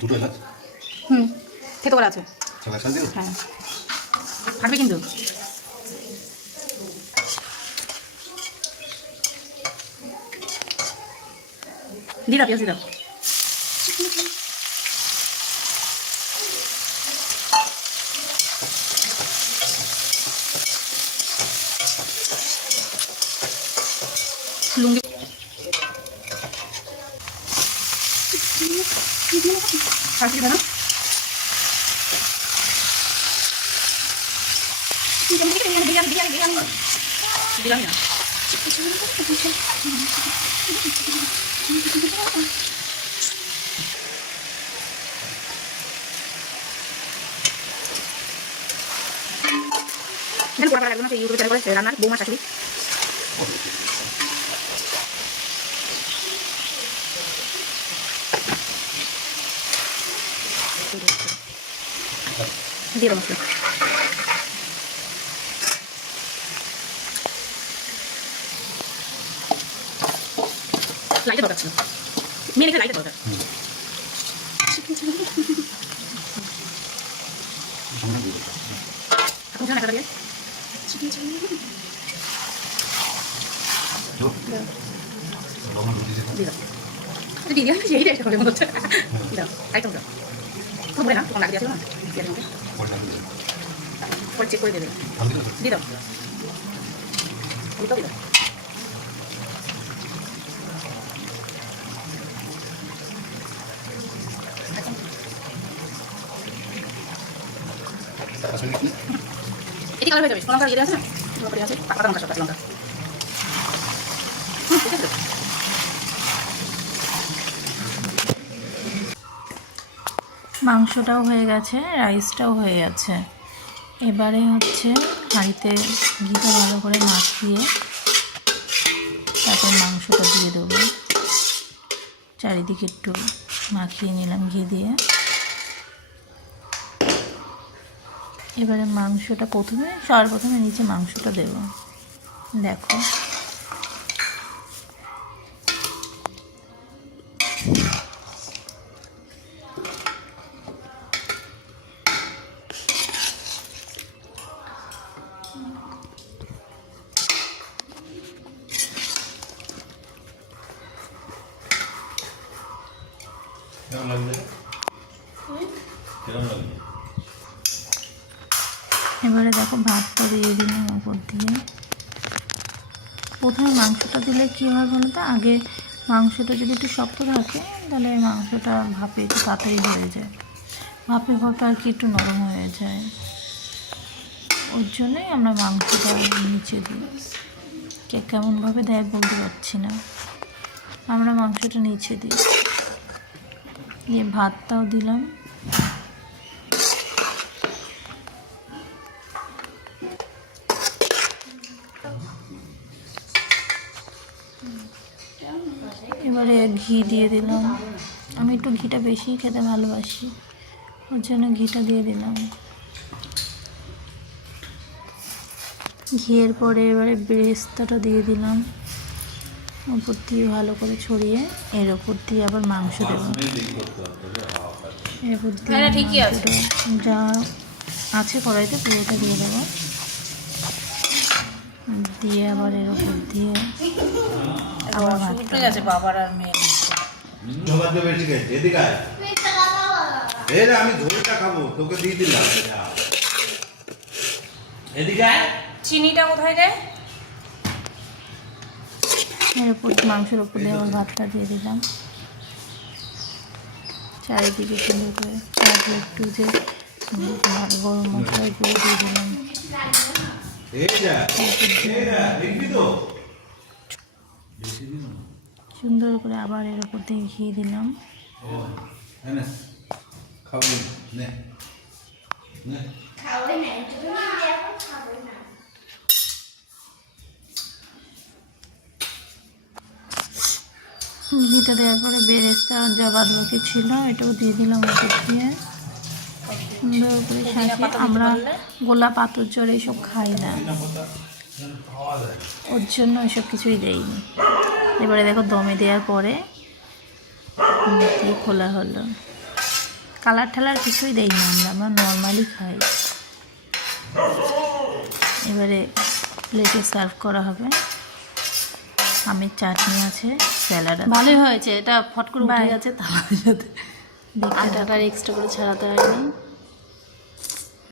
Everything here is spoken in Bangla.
দুটো এলাচ খেতে করা আছে। হ্যাঁ থাকবে কিন্তু দিয়ে দাও পেঁয়াজ দিয়ে দাও। লুঙ্গি খাসি দাও দিলাম না ইউটিউবে চ্যানেল করে রান্নার বৌমা শাশুড়ি দিয়ে দেবো মশলা লাইটে দরকার ছিল মেয়ে রেখে লাইটে দরকার এখন যখন একটা দিয়ে দিদি আমি সেই রেখে করে মনে হচ্ছে দাও আইটেম দাও খুব বলে না তখন লাগিয়ে আছে না পরে চেক করে দেবে দিয়ে দাও দিয়ে দাও এটি কালার হয়ে যাবে লঙ্কা দিয়ে আছে না লঙ্কা আছে পাতা লঙ্কা সব লঙ্কা মাংসটাও হয়ে গেছে, রাইসটাও হয়ে গেছে। এবারে হচ্ছে হাঁড়িতে ঘিটা ভালো করে মাখিয়ে তারপর মাংসটা দিয়ে দেবো। চারিদিকে একটু মাখিয়ে নিলাম ঘি দিয়ে। এবারে মাংসটা সবার প্রথমে নিচে মাংসটা দেব। দেখো এবারে দেখো ভাতটা দিয়ে দিলাম উপর দিয়ে। প্রথমে মাংসটা দিলে কী হয় বলো তো, আগে মাংসটা যদি একটু শক্ত থাকে তাহলে মাংসটা ভাপে একটু তাড়াতাড়ি হয়ে যায়, ভাপে আর কি একটু নরম হয়ে যায়। ওর জন্যই আমরা মাংসটা নিচে দিই। কে কেমনভাবে দেয় বলতে পারছি না, আমরা মাংসটা নিচে দিই। দিয়ে ভাতটাও দিলাম। এবারে ঘি দিয়ে দিলাম। আমি একটু ঘিটা বেশি খেতে ভালোবাসি, ওর জন্য ঘিটা দিয়ে দিলাম। ঘিয়ের পরে এবারে বেরেস্তাটা দিয়ে দিলাম উপর দিয়ে ভালো করে ছড়িয়ে। এর ওপর দিয়ে আবার মাংস দেবো। এরপর দিয়ে যা আছে কড়াইতে পুরোটা দিয়ে দেবো। দিয়ে আবার এর ওপর দিয়ে আবার ভাতটা আছে বাবার আর মেয়ে আমি ঝোলটা খাবো, তোকে দিয়ে দিলাম। চিনিটা কোথায় রে? এর উপর মাংসের উপর দিয়ে আবার ভাতটা দিয়ে দিলাম। চারিদিকে সুন্দর করে তারপর একটু যে গরম মশলার গুঁড়ো দিয়ে দিলাম। সুন্দর করে আবার এর উপর দিয়ে ঘি দিলাম। ঘিটা দেওয়ার পরে বেরেস্তা যা বাদবাকি ছিল এটাও দিয়ে দিলাম উপর দিয়ে সুন্দর করে সাজিয়ে। আমরা গোলা পাতর জ্বর এইসব খাই না, ওর জন্য এসব কিছুই দেইনি। এবারে দেখো দমে দেওয়ার পরে দিয়ে খোলা হলো। কালার ঠালার কিছুই দেই না আমরা নর্মালি খাই। এবারে প্লেটে সার্ভ করা হবে। আমের চাটনি আছে, স্যালাড আছে। ভালোই হয়েছে, এটা ফট করে উঠে বাই। গেছে তার সাথে দেখতে আটাটার এক্সট্রা করে ছাড়াতে হয়নি।